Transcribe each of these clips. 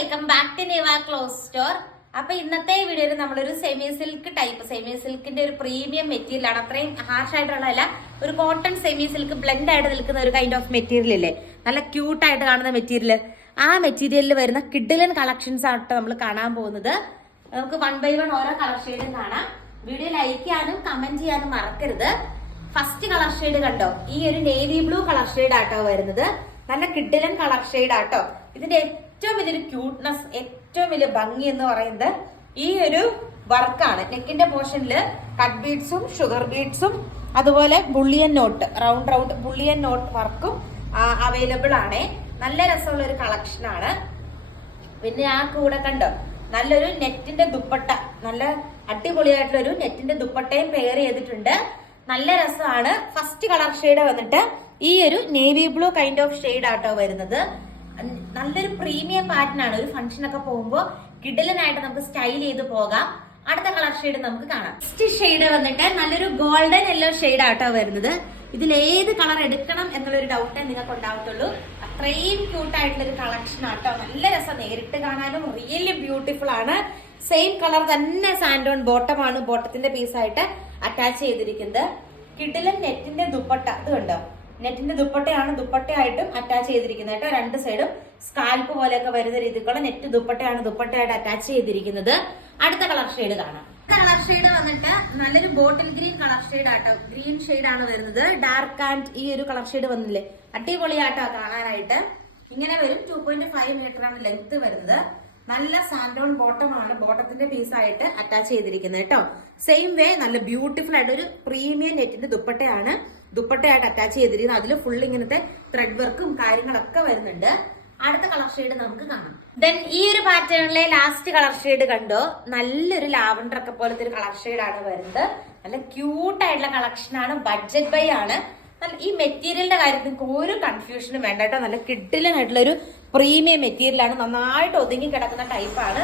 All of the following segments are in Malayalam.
Welcome back to Niva cloth store. അപ്പൊ ഇന്നത്തെ വീഡിയോയിൽ നമ്മളൊരു സെമി സിൽക്കിന്റെ ഒരു പ്രീമിയം മെറ്റീരിയൽ ആണ്. അത്രയും ഹാർഷ് ആയിട്ടുള്ളതല്ല, ഒരു കോട്ടൺ സെമി സിൽക്ക് ബ്ലെൻഡ് ആയിട്ട് നിൽക്കുന്ന ഒരു കൈൻഡ് ഓഫ് മെറ്റീരിയൽ ഇല്ലേ, നല്ല ക്യൂട്ട് ആയിട്ട് കാണുന്ന മെറ്റീരിയൽ. ആ മെറ്റീരിയലിൽ വരുന്ന കിഡിലൻ കളക്ഷൻസ് ആയിട്ട് നമ്മൾ കാണാൻ പോകുന്നത്. നമുക്ക് 1 by 1 ഓരോ കളർ ഷെയ്ഡും കാണാം. വീഡിയോ ലൈക്ക് ചെയ്യാനും കമന്റ് ചെയ്യാനും മറക്കരുത്. ഫസ്റ്റ് കളർ ഷെയ്ഡ് കണ്ടോ, ഈ ഒരു നേവി ബ്ലൂ കളർ ഷെയ്ഡ് ആട്ടോ വരുന്നത്. നല്ല കിഡിലൻ കളർ ഷെയ്ഡ് ആട്ടോ. ഇതിന്റെ ഏറ്റവും വലിയൊരു ക്യൂട്ട്നെസ്, ഏറ്റവും വലിയ ഭംഗി എന്ന് പറയുന്നത് ഈ ഒരു വർക്കാണ്. നെക്കിന്റെ പോർഷനിൽ കട്ട് ബീഡ്സും ഷുഗർ ബീഡ്സും അതുപോലെ bullion knot, round bullion knot വർക്കും അവൈലബിൾ ആണ്. നല്ല രസമുള്ള ഒരു കളക്ഷൻ ആണ്. പിന്നെ ആ കൂടെ കണ്ടോ നല്ലൊരു നെറ്റിന്റെ ദുപ്പട്ട, നല്ല അടിപൊളിയായിട്ടുള്ള ഒരു നെറ്റിന്റെ ദുപ്പട്ടയും പെയർ ചെയ്തിട്ടുണ്ട്. നല്ല രസമാണ്. ഫസ്റ്റ് കളർ ഷെയ്ഡ് വന്നിട്ട് ഈ ഒരു navy blue kind of shade ആട്ടോ വരുന്നത്. നല്ലൊരു പ്രീമിയം പാറ്റേൺ ആണ്. ഒരു ഫംഗ്ഷൻ ഒക്കെ പോകുമ്പോൾ കിഡിലനായിട്ട് നമുക്ക് സ്റ്റൈൽ ചെയ്ത് പോകാം. അടുത്ത കളർ ഷെയ്ഡ് നമുക്ക് കാണാം. നെക്സ്റ്റ് ഷെയ്ഡ് വന്നിട്ട് നല്ലൊരു ഗോൾഡൻ യെല്ലോ ഷെയ്ഡ് ആട്ടോ വരുന്നത്. ഇതിൽ ഏത് കളർ എടുക്കണം എന്നുള്ളൊരു ഡൗട്ടേ നിങ്ങൾക്ക് ഉണ്ടാവത്തുള്ളൂ. അത്രയും ക്യൂട്ട് ആയിട്ടുള്ള ഒരു കളക്ഷൻ ആട്ടോ. നല്ല രസം, നേരിട്ട് കാണാനും റിയലി ബ്യൂട്ടിഫുൾ ആണ്. സെയിം കളർ തന്നെ സാൻഡോൺ ബോട്ടം ആണ്, ബോട്ടത്തിന്റെ പീസായിട്ട് അറ്റാച്ച് ചെയ്തിരിക്കുന്നത്. കിഡിലൻ നെറ്റിന്റെ ദുപ്പട്ട, ഇത് കണ്ടോ, നെറ്റിന്റെ ദുപ്പട്ടയാണ്, ദുപ്പട്ടയായിട്ടും അറ്റാച്ച് ചെയ്തിരിക്കുന്നത് കേട്ടോ. രണ്ട് സൈഡും സ്കാൽപ്പ് പോലെയൊക്കെ വരുന്ന രീതിക്കുള്ള നെറ്റ് ദുപ്പട്ടയാണ്, ദുപ്പട്ടയായിട്ട് അറ്റാച്ച് ചെയ്തിരിക്കുന്നത്. അടുത്ത കളർ ഷെയ്ഡ് കാണാം. കളർ ഷെയ്ഡ് വന്നിട്ട് നല്ലൊരു ബോട്ടിൽ ഗ്രീൻ കളർ ഷെയ്ഡ് ആട്ടോ. ഗ്രീൻ ഷെയ്ഡ് ആണ് വരുന്നത്. ഡാർക്ക് ആൻഡ് ഈ ഒരു കളർ ഷെയ്ഡ് വന്നില്ലേ, അടിപൊളിയാട്ടോ കാണാനായിട്ട്. ഇങ്ങനെ വരും. 2.5 മീറ്റർ ആണ് ലെങ്ത് വരുന്നത്. നല്ല സാൻഡോൺ ബോട്ടം ആണ്, ബോട്ടത്തിന്റെ പീസായിട്ട് അറ്റാച്ച് ചെയ്തിരിക്കുന്നത് കേട്ടോ. സെയിം വേ നല്ല ബ്യൂട്ടിഫുൾ ആയിട്ട് ഒരു പ്രീമിയം നെറ്റിന്റെ ദുപ്പട്ടയാണ്, ദുപ്പട്ടയായിട്ട് അറ്റാച്ച് ചെയ്തിരിക്കുന്നത്. അതിൽ ഫുൾ ഇങ്ങനത്തെ ത്രെഡ് വർക്കും കാര്യങ്ങളൊക്കെ വരുന്നുണ്ട്. അടുത്ത കളർ ഷെയ്ഡ് നമുക്ക് കാണാം. ദെൻ ഈ ഒരു പാറ്റേണിലെ ലാസ്റ്റ് കളർ ഷെയ്ഡ് കണ്ടോ, നല്ലൊരു ലാവൻഡർ ഒക്കെ പോലത്തെ ഒരു കളർ ഷെയ്ഡ് ആണ് വരുന്നത്. നല്ല ക്യൂട്ട് ആയിട്ടുള്ള കളക്ഷൻ ആണ്. ബഡ്ജറ്റ് ബൈ ആണ്. ഈ മെറ്റീരിയലിന്റെ കാര്യത്തിൽ ഒരു കൺഫ്യൂഷനും വേണ്ട കേട്ടോ. നല്ല കിഡിലൻ ആയിട്ടുള്ള ഒരു പ്രീമിയം മെറ്റീരിയൽ ആണ്. നന്നായിട്ട് ഒതുങ്ങി കിടക്കുന്ന ടൈപ്പാണ്.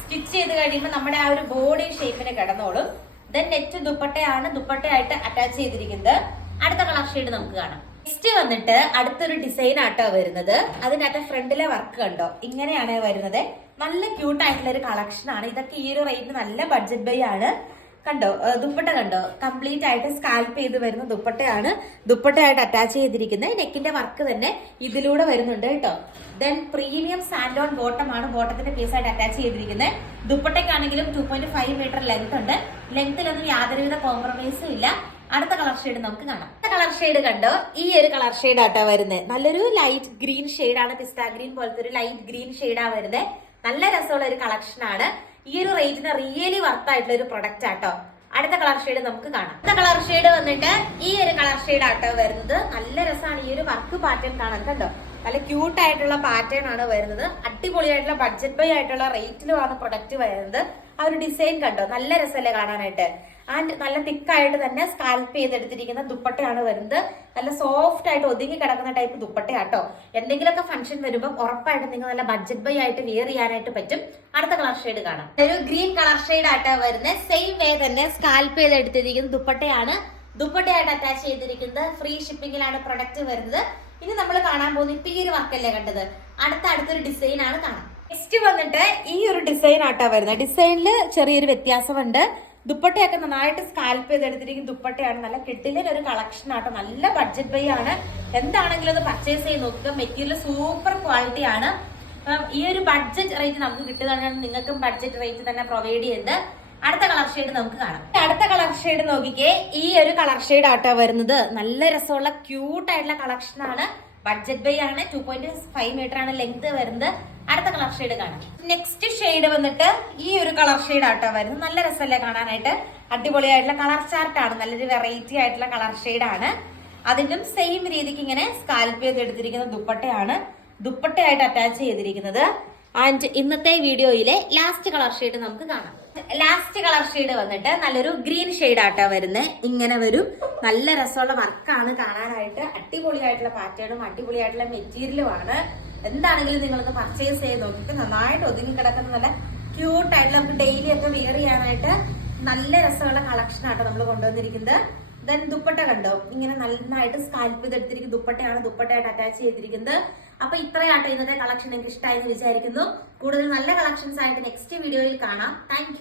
സ്റ്റിച്ച് ചെയ്ത് കഴിയുമ്പോൾ നമ്മുടെ ആ ഒരു ബോഡി ഷേപ്പിന് കിടന്നോളും. ദെൻ നെറ്റ് ദുപ്പട്ടയാണ്, ദുപ്പട്ടയായിട്ട് അറ്റാച്ച് ചെയ്തിരിക്കുന്നത്. അടുത്ത കളർ ഷെയ്ഡ് നമുക്ക് കാണാം. നെക്സ്റ്റ് വന്നിട്ട് അടുത്തൊരു ഡിസൈൻ ആട്ടോ വരുന്നത്. അതിനകത്ത് ഫ്രണ്ടിലെ വർക്ക് കണ്ടോ, ഇങ്ങനെയാണ് വരുന്നത്. നല്ല ക്യൂട്ട് ആയിട്ടുള്ള ഒരു കളക്ഷൻ ആണ്. ഇതൊക്കെ ഈ ഒരു റേറ്റിന് നല്ല ബഡ്ജറ്റ് ബൈ ആണ്. കണ്ടോ ദുപ്പട്ട കണ്ടോ, കംപ്ലീറ്റ് ആയിട്ട് സ്കാൽപ്പ് ചെയ്ത് വരുന്ന ദുപ്പട്ടയാണ്, ദുപ്പട്ടയായിട്ട് അറ്റാച്ച് ചെയ്തിരിക്കുന്നത്. നെക്കിന്റെ വർക്ക് തന്നെ ഇതിലൂടെ വരുന്നുണ്ട് കേട്ടോ. ദെൻ പ്രീമിയം സാൻഡോൺ ബോട്ടം ആണ്, ബോട്ടത്തിന്റെ പീസായിട്ട് അറ്റാച്ച് ചെയ്തിരിക്കുന്നത്. ദുപ്പട്ടയ്ക്കാണെങ്കിലും 2.5 മീറ്റർ ലെങ്ത് ഉണ്ട്. ലെങ്ത്തിലൊന്നും യാതൊരുവിധ കോംപ്രമൈസും ഇല്ല. അടുത്ത കളർ ഷെയ്ഡ് നമുക്ക് കാണാം. അടുത്ത കളർ ഷെയ്ഡ് കണ്ടോ, ഈ ഒരു കളർ ഷെയ്ഡ് ആട്ടോ വരുന്നത്. നല്ലൊരു ലൈറ്റ് ഗ്രീൻ ഷെയ്ഡാണ്, പിസ്ത ഗ്രീൻ പോലത്തെ ഒരു ലൈറ്റ് ഗ്രീൻ ഷെയ്ഡാ വരുന്നത്. നല്ല രസമുള്ള ഒരു കളക്ഷൻ ആണ്. ഈ ഒരു റേറ്റിന് റിയലി വർത്ത് ആയിട്ടുള്ള ഒരു പ്രൊഡക്റ്റ് ആട്ടോ. അടുത്ത കളർ ഷെയ്ഡ് നമുക്ക് കാണാം. അടുത്ത കളർ ഷെയ്ഡ് വന്നിട്ട് ഈ ഒരു കളർ ഷെയ്ഡ് ആട്ടോ വരുന്നത്. നല്ല രസമാണ് ഈ ഒരു വർക്ക് പാറ്റേൺ കാണാൻ. കണ്ടോ, നല്ല ക്യൂട്ട് ആയിട്ടുള്ള പാറ്റേൺ ആണ് വരുന്നത്. അടിപൊളിയായിട്ടുള്ള ബഡ്ജറ്റ് ബൈ ആയിട്ടുള്ള റേറ്റിലുമാണ് പ്രൊഡക്റ്റ് വരുന്നത്. ആ ഒരു ഡിസൈൻ കണ്ടോ, നല്ല രസമല്ലേ കാണാനായിട്ട്. ആൻഡ് നല്ല തിക്കായിട്ട് തന്നെ സ്കാൽപ്പ് ചെയ്തെടുത്തിരിക്കുന്ന ദുപ്പട്ടയാണ് വരുന്നത്. നല്ല സോഫ്റ്റ് ആയിട്ട് ഒതുങ്ങി കിടക്കുന്ന ടൈപ്പ് ദുപ്പട്ടയാട്ടോ. എന്തെങ്കിലുമൊക്കെ ഫംഗ്ഷൻ വരുമ്പോൾ ഉറപ്പായിട്ട് നിങ്ങൾ നല്ല ബഡ്ജറ്റ് ബൈ ആയിട്ട് വെയർ ചെയ്യാനായിട്ട് പറ്റും. അടുത്ത കളർ ഷെയ്ഡ് കാണാം. ഒരു ഗ്രീൻ കളർ ഷെയ്ഡ് ആട്ടോ വരുന്നത്. സെയിം വേ തന്നെ സ്കാൽപ്പ് ചെയ്തെടുത്തിരിക്കുന്ന ദുപ്പട്ടയാണ്, ദുപ്പട്ടയായിട്ട് അറ്റാച്ച് ചെയ്തിരിക്കുന്നത്. ഫ്രീ ഷിപ്പിംഗിലാണ് പ്രൊഡക്റ്റ് വരുന്നത്. ഇനി നമ്മൾ കാണാൻ പോകുന്ന ഇപ്പൊ ഈ ഒരു വർക്കല്ലേ കണ്ടത്, അടുത്തൊരു ഡിസൈൻ ആണ് കാണാം. നെക്സ്റ്റ് വന്നിട്ട് ഈ ഒരു ഡിസൈൻ ആട്ടോ വരുന്നത്. ഡിസൈനിൽ ചെറിയൊരു വ്യത്യാസമുണ്ട്. ദുപ്പട്ടയൊക്കെ നന്നായിട്ട് സ്കാൽപ്പ് ചെയ്തെടുത്തിരിക്കുന്ന ദുപ്പട്ടയാണ്. നല്ല കിഡിലൻ ഒരു കളക്ഷൻ ആട്ടോ. നല്ല ബഡ്ജറ്റ് ബൈ ആണ്. എന്താണെങ്കിലും അത് പർച്ചേസ് ചെയ്ത് നോക്കുക. മെറ്റീരിയൽ സൂപ്പർ ക്വാളിറ്റി ആണ്. ഈ ഒരു ബഡ്ജറ്റ് റേറ്റ് നമുക്ക് കിട്ടുകയാണ്. നിങ്ങൾക്കും ബഡ്ജറ്റ് റേറ്റ് തന്നെ പ്രൊവൈഡ് ചെയ്യുന്നത്. അടുത്ത കളർ ഷെയ്ഡ് നമുക്ക് കാണാം. അടുത്ത കളർ ഷെയ്ഡ് നോക്കിക്കേ, ഈ ഒരു കളർ ഷെയ്ഡ് ആട്ടോ വരുന്നത്. നല്ല രസമുള്ള ക്യൂട്ട് ആയിട്ടുള്ള കളക്ഷൻ ആണ്. ബഡ്ജറ്റ് ബൈ ആണ്. 2.5 മീറ്റർ ആണ് ലെങ്ത് വരുന്നത്. അടുത്ത കളർ ഷെയ്ഡ് കാണാം. നെക്സ്റ്റ് ഷെയ്ഡ് വന്നിട്ട് ഈ ഒരു കളർ ഷെയ്ഡ് ആട്ടോ വരുന്നത്. നല്ല രസമല്ലേ കാണാനായിട്ട്. അടിപൊളിയായിട്ടുള്ള കളർ ചാർട്ട് ആണ്. നല്ലൊരു വെറൈറ്റി ആയിട്ടുള്ള കളർ ഷെയ്ഡ് ആണ്. അതിനും സെയിം രീതിക്ക് ഇങ്ങനെ സ്കാൽപ്പ് ചെയ്തെടുത്തിരിക്കുന്ന ദുപ്പട്ടയാണ്, ദുപ്പട്ടയായിട്ട് അറ്റാച്ച് ചെയ്തിരിക്കുന്നത്. ആൻഡ് ഇന്നത്തെ വീഡിയോയിലെ ലാസ്റ്റ് കളർ ഷെയ്ഡ് നമുക്ക് കാണാം. ലാസ്റ്റ് കളർ ഷെയ്ഡ് വന്നിട്ട് നല്ലൊരു ഗ്രീൻ ഷെയ്ഡ് ആട്ടോ വരുന്നത്. ഇങ്ങനെ വരും. നല്ല രസമുള്ള വർക്കാണ് കാണാനായിട്ട്. അടിപൊളിയായിട്ടുള്ള പാറ്റേണും അടിപൊളിയായിട്ടുള്ള മെറ്റീരിയലുമാണ്. എന്താണെങ്കിലും നിങ്ങളൊന്ന് പർച്ചേസ് ചെയ്ത് നോക്കിയിട്ട് നന്നായിട്ട് ഒതുങ്ങി കിടക്കുന്ന നല്ല ക്യൂട്ട് ആയിട്ടുള്ള നമുക്ക് ഡെയിലി ഒക്കെ വെയർ ചെയ്യാനായിട്ട് നല്ല രസമുള്ള കളക്ഷൻ ആട്ടോ നമ്മൾ കൊണ്ടുവന്നിരിക്കുന്നത്. ദെൻ ദുപ്പട്ട കണ്ടോ, ഇങ്ങനെ നന്നായിട്ട് സ്കാൽപ്പ് ചെയ്തെടുത്തിരിക്കും ദുപ്പട്ടയാണ്, ദുപ്പട്ടയായിട്ട് അറ്റാച്ച് ചെയ്തിരിക്കുന്നത്. അപ്പൊ ഇത്രയാട്ടോ ഇന്നത്തെ കളക്ഷൻ. നിങ്ങൾക്ക് ഇഷ്ടമായി എന്ന് വിചാരിക്കുന്നു. കൂടുതൽ നല്ല കളക്ഷൻസ് ആയിട്ട് നെക്സ്റ്റ് വീഡിയോയിൽ കാണാം. താങ്ക്